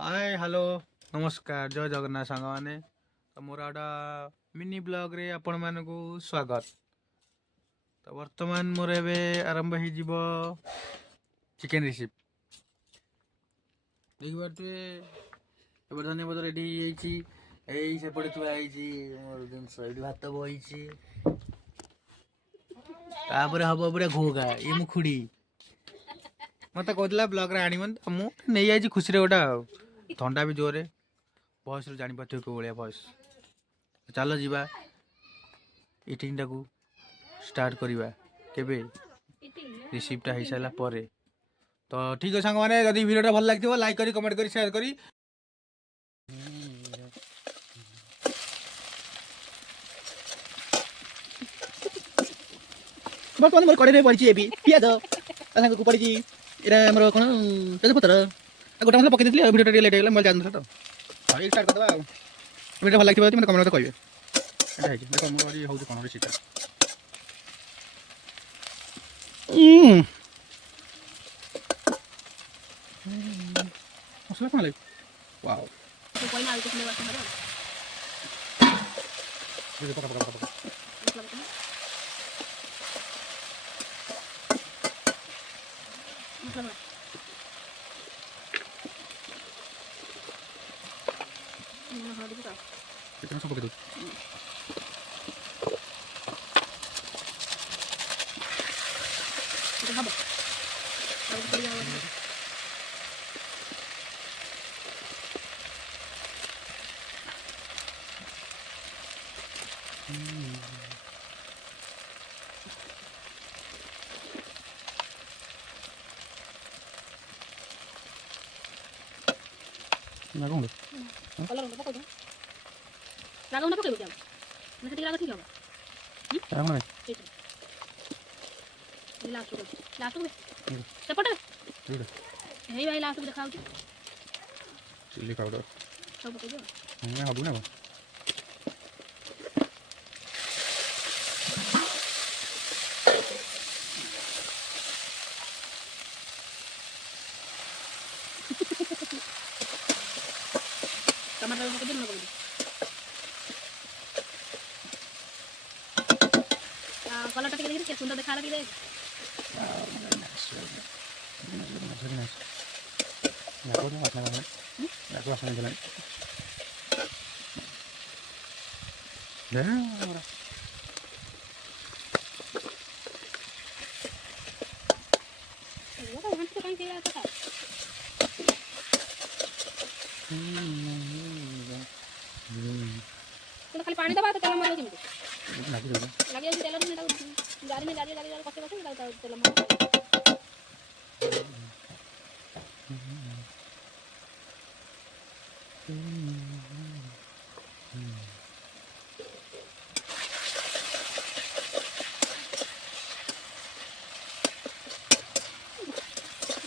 Hi hello नमस्कार जय जगन्नाथ सांग मैंने तो मोर आड़ा मिनी ब्लॉग रे आपण मानकु स्वागत। तो वर्तमान मोर एबे आरंभ ही जीवो चिकन रेसिपी देख बाटे एबे धन्यवाद रेडी ହେଇଛି एई सेपटे थुआ ହେଇଛି मोर जिंस एडी भात बहिଛି तापर हबो पुरा घोगा ए मुखुडी मत कहला ब्लॉग रे आनिमन मु नै आइछि खुशी रे गोटा ठंडा भी जोरे भॉइस रो जानि पाथि को बळिया भॉइस चलो जीवा इटिंग टाकू स्टार्ट करिवा केबे रिसीप्टा हो सारा पर तो ठीक है सांग मैंने जदि वीडियो भल लगे लाइक करी कमेंट करी शेयर करी बर्तमान मोर कड़े पड़ी एबी पियाज सांग को पड़ी एरा हमर कोन तेजपत्र गोटा मसला पकई देली वीडियो लेट गेला मोबाइल जान तो हां स्टार्ट कर दबा वीडियो भल लगे मते कमेंट करिवे एटा है देखो मोर हो कोन रेसिपी मसला कौन लगे वाओ तो कोई ना आलू के बात हमारे ये पका पका पका मसला पका मसला ना हां देखो कितना सब पका दो तो हब अब बढ़िया हो लागो दो कलर उनको पकड़ दो लागो उनको पकड़ दो मैं से लागो ठीक होगा लागो नहीं ठीक है लास्ट में सपोर्ट ठीक है यही भाई लास्ट में दिखाओ चिल्ली पाउडर सब पकड़ दो मैं हबु ना टमाटर को दिन लगा दो कलर टा देखिए क्या सुंदर दिखा रहा है ना को ना अपना ना को अपना जला दे वो हम तो कहीं गया था तो खाली पानी दबा तो तेल मारो केमती लगे तेल में गाड़ी में गाड़ी लगे कसे कसे तेल मारो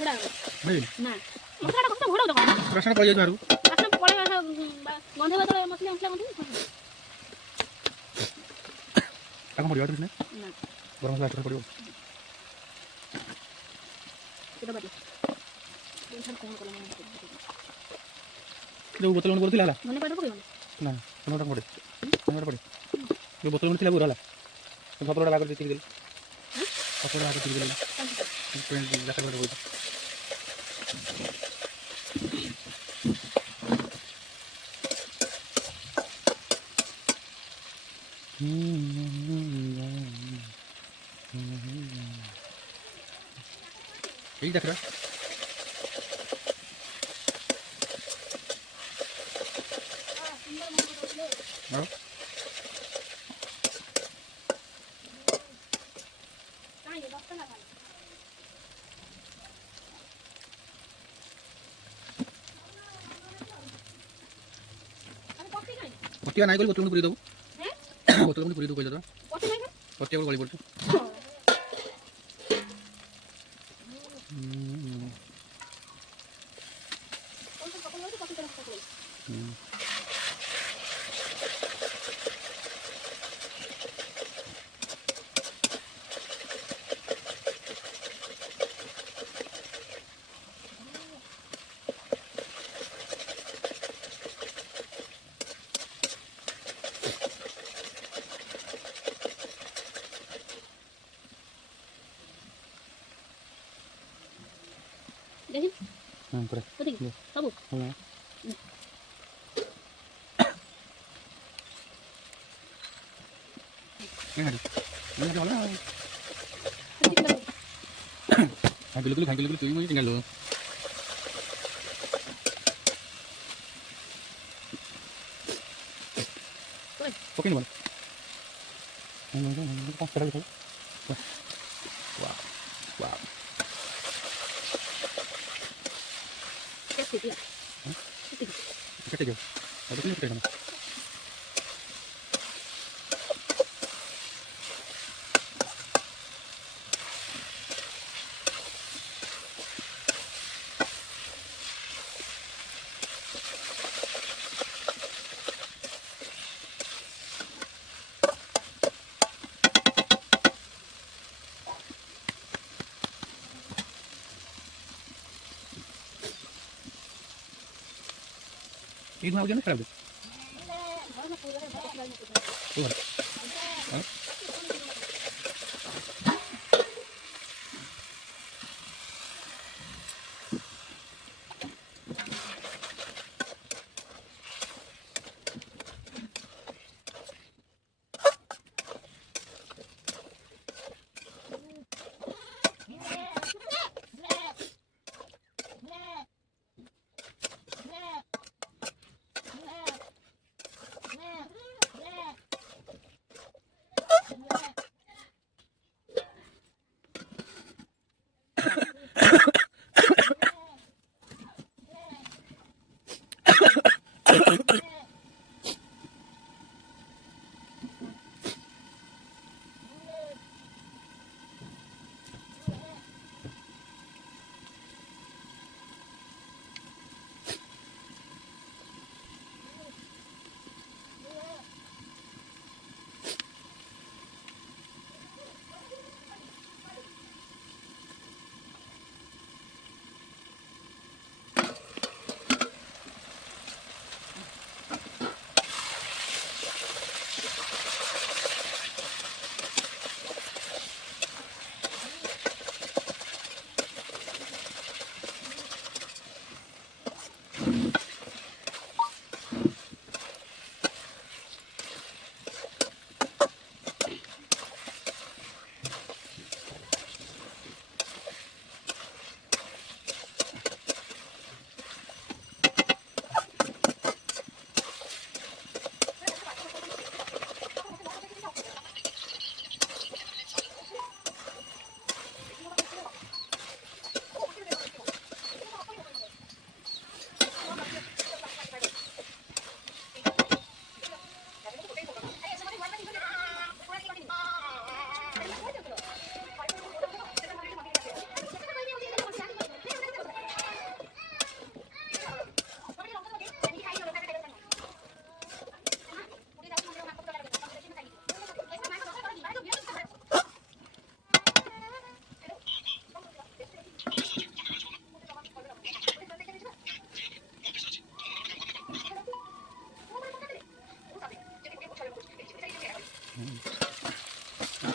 घोड़ा नहीं ना मसला टा कस घोड़ा दो रसना पड़ जाय मारू रसना पड़े गंधे बदल मसला मसला गंधे ताको पड़ियो तो ना गरम मसला छोड़ पड़ियो केटा बाटी इनसान कोन कोन जो बोतल में बोतल हला मने पाटो पड़ियो ना टमाटर पड़े टमाटर पड़े जो बोतल में थिला बुरा हला तो बोतलटा बागर देती गेल बोतलटा बागर देती गेल फ्रेंड जाकर बोल यही देख रहा है पतिया नहीं बोतल में पूरी दो बोतल में पूरी दो कोई पतिया गली पड़छ ପୁରା ସବୁ बिल्कुल बिल्कुल तुम मुझे टिंगा लो ओके नहीं बोल वाह वाह कैसे जाओ अब तो नहीं ये ना खराब है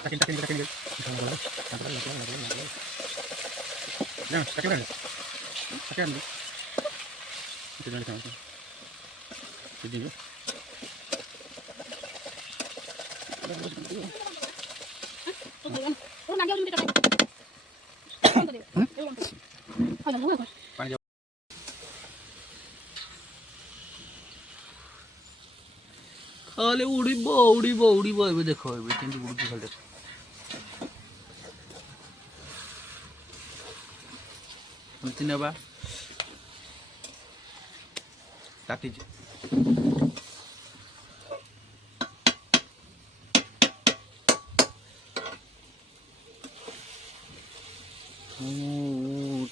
takin takin takin ya takin lagi takin lagi itu jangan takin jadi ya खाली उड़ब उड़ब उड़ब ए देख केमती उड़ुची खाली एमती नेबा ताती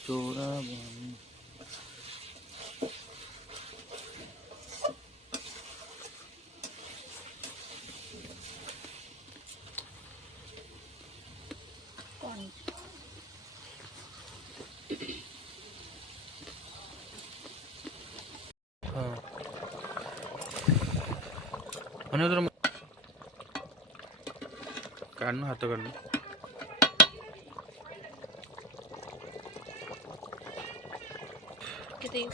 चोरा काढणं हात काढणं फाइनाली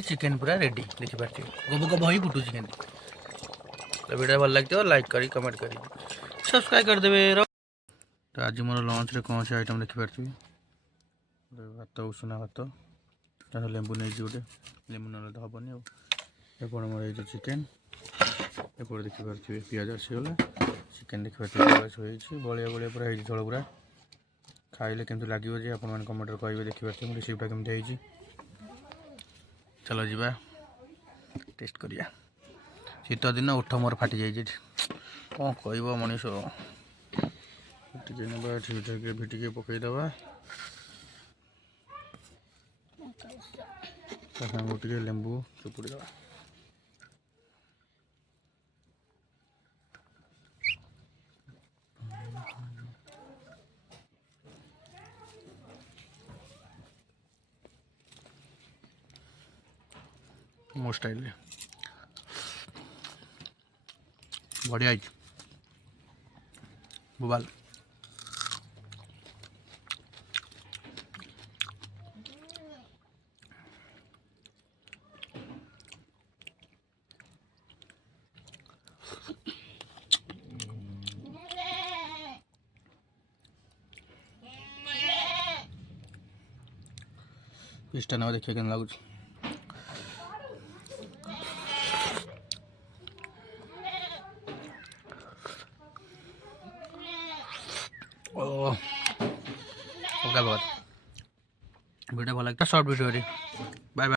चिकेन पूरा रेडी देखिपारे गोब गोब ही फुटू चिकेन। तो वीडियो भल लगे लाइक करी कमेंट करी सब्सक्राइब करदेवे। तो आज मोर लंच रे कौन से आइटम देखिपारे भात उषुना भात लेंबू नहीं गोटे लेंबू ना तो हेनी आपड़ मोर ये चिकेन एपटे देखिपारे पिज आसीगला चिकेन देखिए बलिया बलिया पूरा झोल पूरा खाइले केमती लगे आप कमेंट कहे देखिए रेसिपीटा केमती। चलो जीवा टेस्ट करिया। शीत दिन उठ मोर फाटी जाइए कौन कह मनीष भिटिके पकईदबा टे लेंबू चुपुड़ी दबा। मो स्टाइल बढ़िया बुबाल पिस्टा ना देखिए केन लगुच। वीडियो भल लगे शॉर्ट वीडियो बाय बाय।